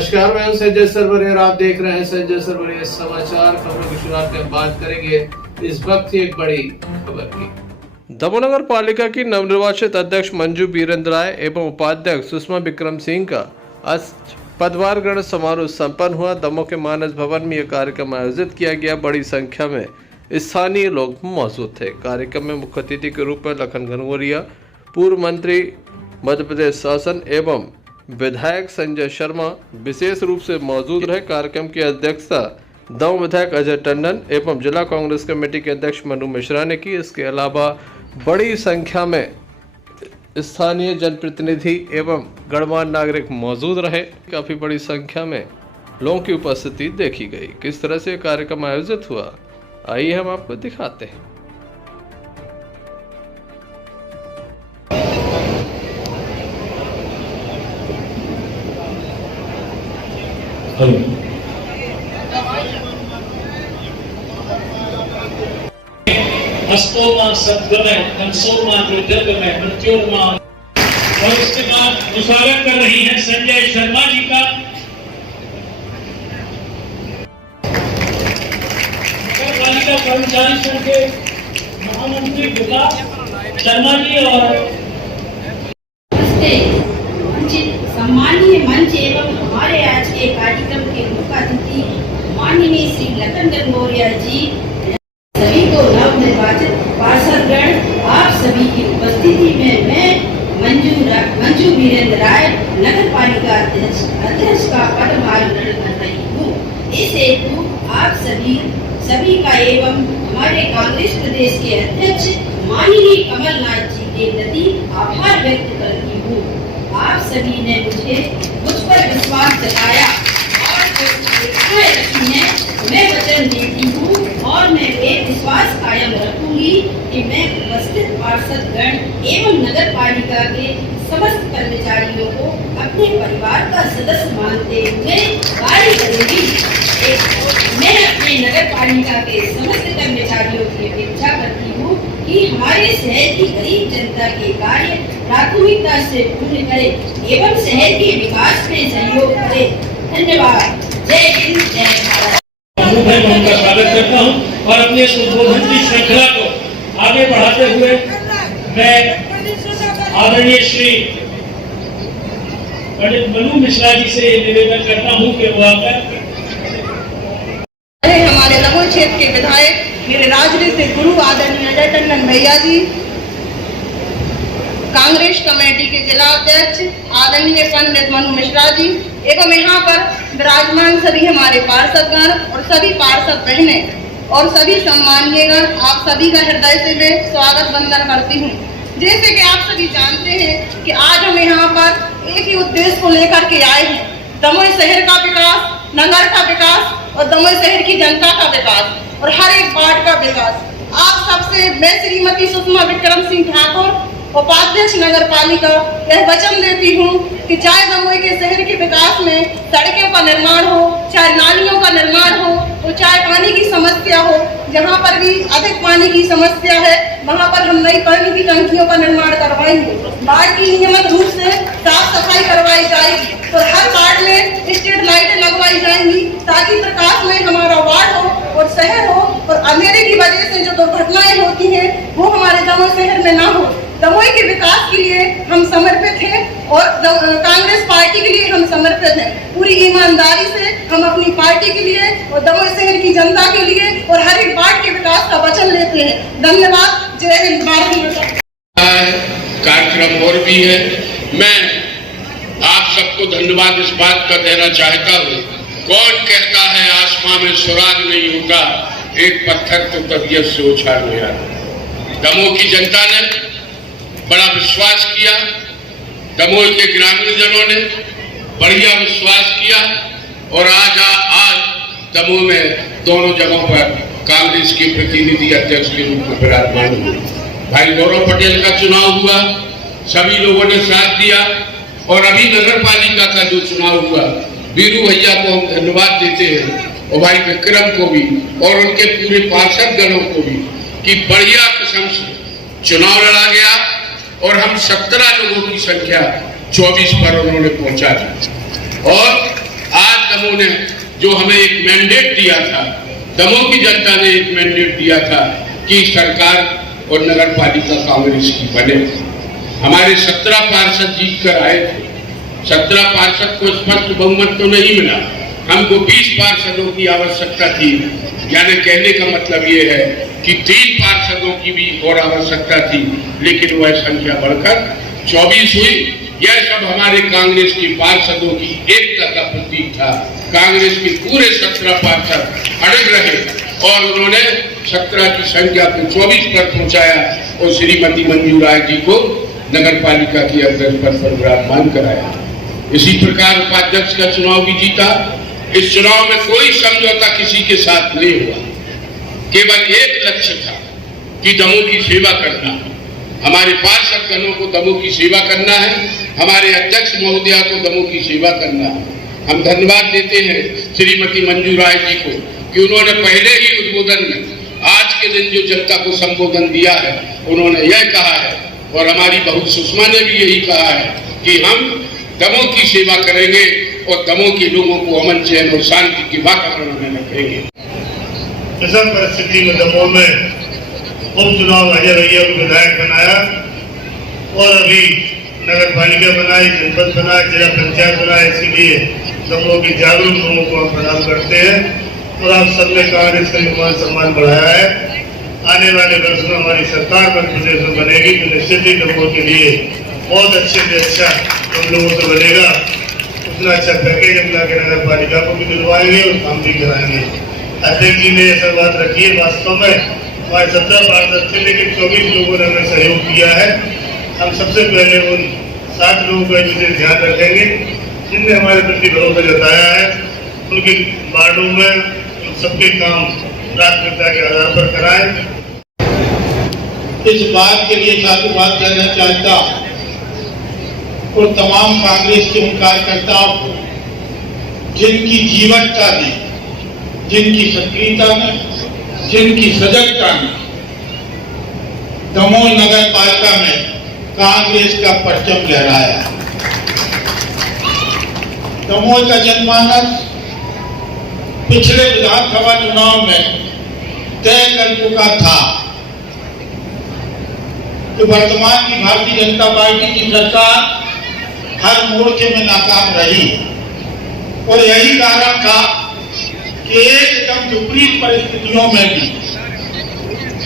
नमस्कार, मैं हूं संजय सरवरे और आप देख रहे हैं संजय सरवरे समाचार। खबरों की शुरुआत में बात करेंगे इस वक्त की एक बड़ी खबर की। दमोह नगर पालिका की नवनिर्वाचित अध्यक्ष मंजू बीरेंद्र राय एवं उपाध्यक्ष सुषमा विक्रम सिंह का आज पदभार ग्रहण समारोह संपन्न हुआ। दमोह के मानस भवन में यह कार्यक्रम आयोजित किया गया। बड़ी संख्या में स्थानीय लोग मौजूद थे। कार्यक्रम में मुख्य अतिथि के रूप में लखन घनघोरिया, पूर्व मंत्री मध्य प्रदेश शासन एवं विधायक संजय शर्मा विशेष रूप से मौजूद रहे। कार्यक्रम की अध्यक्षता दमोह विधायक अजय टंडन एवं जिला कांग्रेस कमेटी के अध्यक्ष मनु मिश्रा ने की। इसके अलावा बड़ी संख्या में स्थानीय जनप्रतिनिधि एवं गणमान्य नागरिक मौजूद रहे। काफी बड़ी संख्या में लोगों की उपस्थिति देखी गई। किस तरह से कार्यक्रम आयोजित हुआ, आइए हम आपको दिखाते हैं। अस्तोमा सद्गमय कंसोमा ज्योतिर्गमय मृत्योर्मा। और इसके बाद स्वागत कर रही हैं संजय शर्मा जी का। नगर पालिका कर्मचारी संघ के महामंत्री विकास शर्मा जी और सम्मानीय मंच एवं हमारे आज के कार्यक्रम के मुख्य अतिथि माननीय श्री लखन घनघोरिया जी, सभी को नवनिर्वाचित पार्षदगण, आप सभी की उपस्थिति में मैं मंजू बीरेंद्र राय नगर पालिका अध्यक्ष का पदभार ग्रहण कर रही हूँ। इस हेतु आप सभी का एवं हमारे कांग्रेस प्रदेश के अध्यक्ष माननीय कमलनाथ जी के प्रति आभार व्यक्त करती हूँ। आप सभी ने मुझ पर विश्वास जताया और रखी है। मैं वचन देती हूँ और मैं ये विश्वास कायम रखूंगी कि मैं उपस्थित पार्षदगण एवं नगर पालिका के समस्त कर्मचारियों को अपने परिवार का सदस्य मानते हुए कार्य करूंगी। मैं अपने नगर पालिका के समस्त कर्मचारियों की अपेक्षा करती हूँ कि हमारे शहर की गरीब जनता के कार्य प्राथमिकता से पूर्ण करें एवं शहर के विकास में सहयोग करें। धन्यवाद। जय हिंद, जय भारत। मैं उनका स्वागत करता हूं और अपने उद्बोधन की श्रृंखला को आगे बढ़ाते हुए मैं आदरणीय श्री पंडित मनु मिश्रा जी से निवेदन करता हूं कि वो आकर हमारे दमोह क्षेत्र के विधायक, मेरे राजनीतिक गुरु आदरणीय अजय टंडन भैया जी, कांग्रेस कमेटी के जिला अध्यक्ष आदरणीय पंडित मनु मिश्रा जी एवं यहाँ पर विराजमान सभी हमारे पार्षदगण और सभी पार्षद बहनें और सभी सम्मानीयगण, आप सभी का हृदय से मैं स्वागत वंदन करती हूँ। जैसे कि आप सभी जानते हैं कि आज हम यहाँ पर एक ही उद्देश्य को लेकर के आए हैं, दमोह शहर का विकास, नगर का विकास और दमोह शहर की जनता का विकास और हर एक वार्ड का विकास। आप सबसे मैं श्रीमती सुषमा विक्रम सिंह ठाकुर, उपाध्यक्ष नगर पालिका, यह वचन देती हूँ कि चाहे दमोह के शहर के विकास में सड़कों का निर्माण हो, चाहे नालियों का निर्माण हो, तो चाहे पानी की समस्या हो, जहाँ पर भी अधिक पानी की समस्या है वहाँ पर हम नई पानी की टंकियों का निर्माण करवाएंगे। वार्ड की नियमित रूप से साफ सफाई करवाई जाएगी तो हर वार्ड में स्ट्रीट लाइटें लगवाई जाएंगी ताकि प्रकाश में हमारा वार्ड हो और शहर हो और अंधेरे की वजह से जो दुर्घटनाएं होती हैं वो हमारे दमोह शहर में ना हो। दमोह के विकास के लिए हम समर्पित हैं और कांग्रेस पार्टी के लिए हम समर्पित हैं। पूरी ईमानदारी से हम अपनी पार्टी के लिए और दमोह शहर की जनता के लिए और हर एक वार्ड के विकास का वचन लेते हैं। धन्यवाद। जय हिंद, भारत माता। कार्यक्रम और भी है। मैं आप सबको धन्यवाद इस बात का देना चाहता हूँ। कौन कहता है आसमां में सुराग नहीं होगा, एक पत्थर तो तबीयत से उछाल हो जाता। दमोह की जनता ने बड़ा विश्वास किया, दमोह के ग्रामीण जनों ने बढ़िया विश्वास किया और आज दमोह में दोनों जगहों पर कांग्रेस के प्रतिनिधि अध्यक्ष के रूप में विराजमान हुए। भाई गौरव पटेल का चुनाव हुआ, सभी लोगों ने साथ दिया और अभी नगर पालिका का जो चुनाव हुआ, वीरू भैया को हम धन्यवाद देते हैं और भाई विक्रम को भी और उनके पूरे पार्षद गणों को भी कि बढ़िया किस्म से चुनाव लड़ा गया और हम 17 लोगों की संख्या 24 पर उन्होंने पहुंचा दी। और दमोह ने जो हमें एक मैंडेट दिया था, दमोह की जनता ने एक मैंडेट दिया था कि सरकार और नगर पालिका कांग्रेस की बने। हमारे 17 पार्षद जीत कर आए थे। 17 पार्षद को स्पष्ट बहुमत तो नहीं मिला, हमको 20 पार्षदों की आवश्यकता थी। यानी कहने का मतलब ये है कि 3 पार्षदों की भी और आवश्यकता थी, लेकिन वह संख्या बढ़कर 24 हुई। यह सब हमारे कांग्रेस की पार्षदों की एकता का प्रतीक था। कांग्रेस के पूरे 17 पार्षद अड़ग रहे और उन्होंने 17 की संख्या को 24 पर पहुंचाया और श्रीमती मंजू राय जी को नगर पालिका की अध्यक्ष पद पर विराजमान कराया। इसी प्रकार उपाध्यक्ष का चुनाव भी जीता। इस चुनाव में कोई समझौता किसी के साथ नहीं हुआ, केवल एक लक्ष्य था कि दमोह की सेवा करना, हमारे पार्षद गणों को दमोह की सेवा करना है, हमारे अध्यक्ष महोदया को दमोह की सेवा करना है। हम धन्यवाद देते हैं श्रीमती मंजू राय जी को कि उन्होंने पहले ही उद्बोधन में आज के दिन जो जनता को संबोधन दिया है, उन्होंने यह कहा है और हमारी बहू सुषमा ने भी यही कहा है कि हम दमोह की सेवा करेंगे और दमोह के लोगों को अमन चैन और शांति की वातावरण में रखेंगे। इस परिस्थिति में दमोह में उपचुनाव अजय भैया को विधायक बनाया और अभी नगर पालिका बनाई, जनपद बनाया, जिला पंचायत बनाया। इसीलिए दमोह की जागरूक लोगों को हम प्रणाम करते हैं और आप सबने कांग्रेस का मान सम्मान बढ़ाया है। आने वाले वर्ष में हमारी सरकार मध्य प्रदेश में बनेगी तो निश्चित ही दमोह के लिए बहुत अच्छे से अच्छा हम लोगों से बनेगा। उतना अच्छा पैकेज हम ला के नगर पालिका को भी दिलवाएंगे और काम भी कराएंगे। अध्यक्ष जी ने ऐसा बात रखी है, वास्तव में हमारे 17 पार्षद थे लेकिन 24 लोगों ने हमें सहयोग किया है। हम सबसे पहले उन 7 लोगों का विशेष ध्यान रखेंगे जिनने हमारे प्रति भरोसा जताया है। उनके वार्डों में सबके काम प्राथमिकता के आधार पर कराएं। इस बात के लिए साधुवाद करना चाहता हूं और तमाम कांग्रेस के कार्यकर्ताओं को जिनकी जीवटता में, जिनकी सक्रियता में, जिनकी सजगता में दमोह नगर पालिका में कांग्रेस का परचम लहराया। दमोह का जनमानस पिछले विधानसभा चुनाव में तय कर चुका था कि वर्तमान की भारतीय जनता पार्टी की सरकार हर मोर्चे में नाकाम रही और यही कारण था कि एकदम विपरीत परिस्थितियों में भी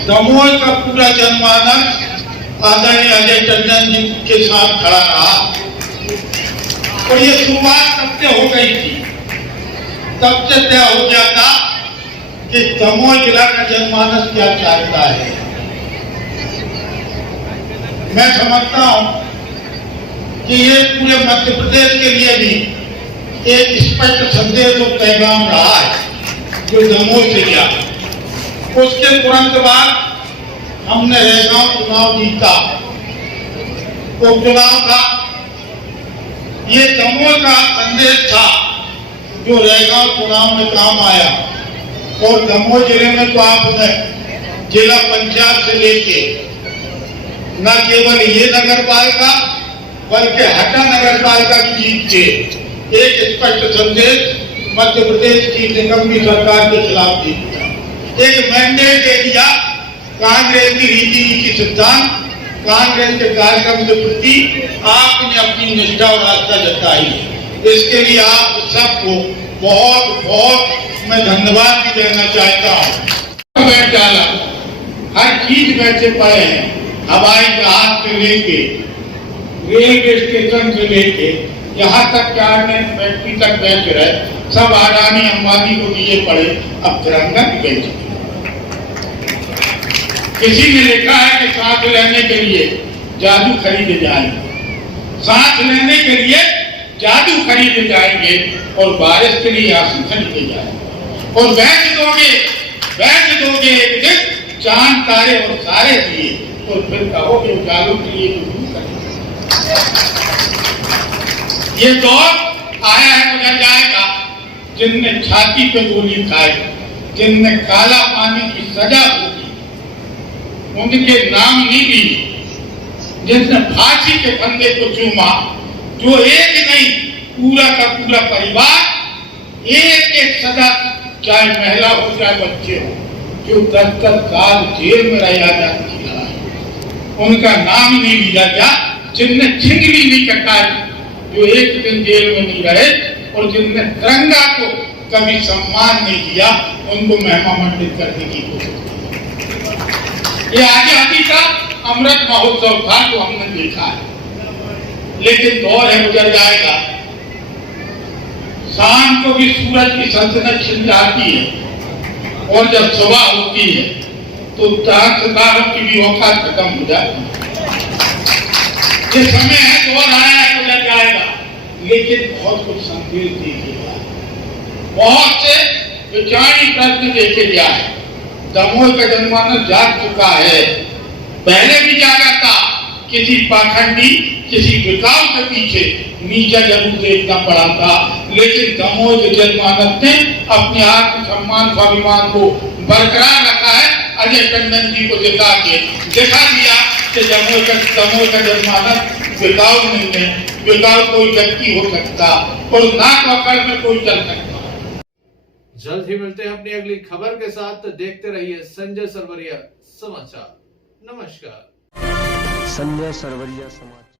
दमोह का पूरा जनमानस आदरणीय अजय टंडन जी के साथ खड़ा रहा। और ये शुरुआत तब से हो गई थी, तब से तय हो गया था कि दमोह जिला का जनमानस क्या चाहता है। मैं समझता हूं कि ये पूरे मध्य प्रदेश के लिए भी एक स्पष्ट संदेश और पैगाम रहा है जो दमोह से गया। उसके तुरंत बाद हमने रैगांव चुनाव जीता। उपचुनाव था, ये दमोह का संदेश था जो रैगांव चुनाव में काम आया। और दमोह जिले में तो आपने जिला पंचायत से लेके न केवल ये नगर पालिका बल्कि हटा नगर पालिका की जीत के एक स्पष्ट संदेश मध्य प्रदेश की निकम्मी सरकार के खिलाफ दी। एक मैंडेट दे दिया कांग्रेस की रीति नीति सिद्धांत, कांग्रेस के कार्यक्रम के प्रति आपने अपनी निष्ठा और आस्था जताई। इसके लिए आप सबको बहुत बहुत मैं धन्यवाद भी देना चाहता हूँ। बैठ डाला, हर चीज बैठे पड़े हैं, हवाई जहाज से लेके रेलवे स्टेशन से लेके यहाँ तक चारने फैक्ट्री तक बैठ रहे, सब अडानी अंबानी को दिए पड़े। अब तिरंगा की बेच किसी ने लिखा है कि सांस लेने के लिए जादू खरीदे जाएंगे, सांस लेने के लिए जादू खरीदे जाएंगे और बारिश के लिए आंसू खरीदे जाएंगे और बैठ दोगे एक दिन चांद तारे और सारे दिए तो फिर कहोगे उजालों के लिए ये दौर आया है, गुजर जाएगा। जिनने छाती पे गोली खाई, जिनने काला पानी की सजा होगी उनके नाम नहीं ली, जिसने फांसी के फंदे को चूमा, जो एक नहीं पूरा का पूरा परिवार एक एक सदस्य, चाहे महिला हो चाहे बच्चे हो, जो 10-10 साल जेल में रह आजादी की लड़ाई, उनका नाम नहीं लिया गया, जिनने छिंगली नहीं कटाई, जो एक दिन जेल में नहीं रहे, और जिनने तिरंगा को कभी सम्मान नहीं दिया, उनको महिमामंडित करने की कोशिश की। ये आजादी का अमृत महोत्सव था जो हमने देखा है, लेकिन दौर है गुजर जाएगा। शाम को भी सूरज की सल्तनत छिन जाती है, और जब सुबह होती है तो चांद सितारों की भी औकात खत्म हो जाती है। ये समय है, दौर आया है, गुजर जाएगा, लेकिन बहुत कुछ संदेश देके गया, बहुत से विचारी प्रश्न देके गया है। दमोह का जनमानस जाग चुका है, पहले भी जागा था, किसी पाखंडी, किसी बिकाऊ के पीछे नीचा जरूर देखना पड़ा था, लेकिन दमोह के जनमानस ने अपने आत्मसम्मान स्वाभिमान को बरकरार रखा है। अजय टंडन जी को दिखा दिया कि दमोह का जनमानस बिकाऊ नहीं है, बिकाऊ कोई व्यक्ति हो सकता और नाक पकड़ में कोई चल सकता। जल्द ही मिलते हैं अपनी अगली खबर के साथ, तो देखते रहिए संजय सरवरिया समाचार। नमस्कार। संजय सरवरिया समाचार।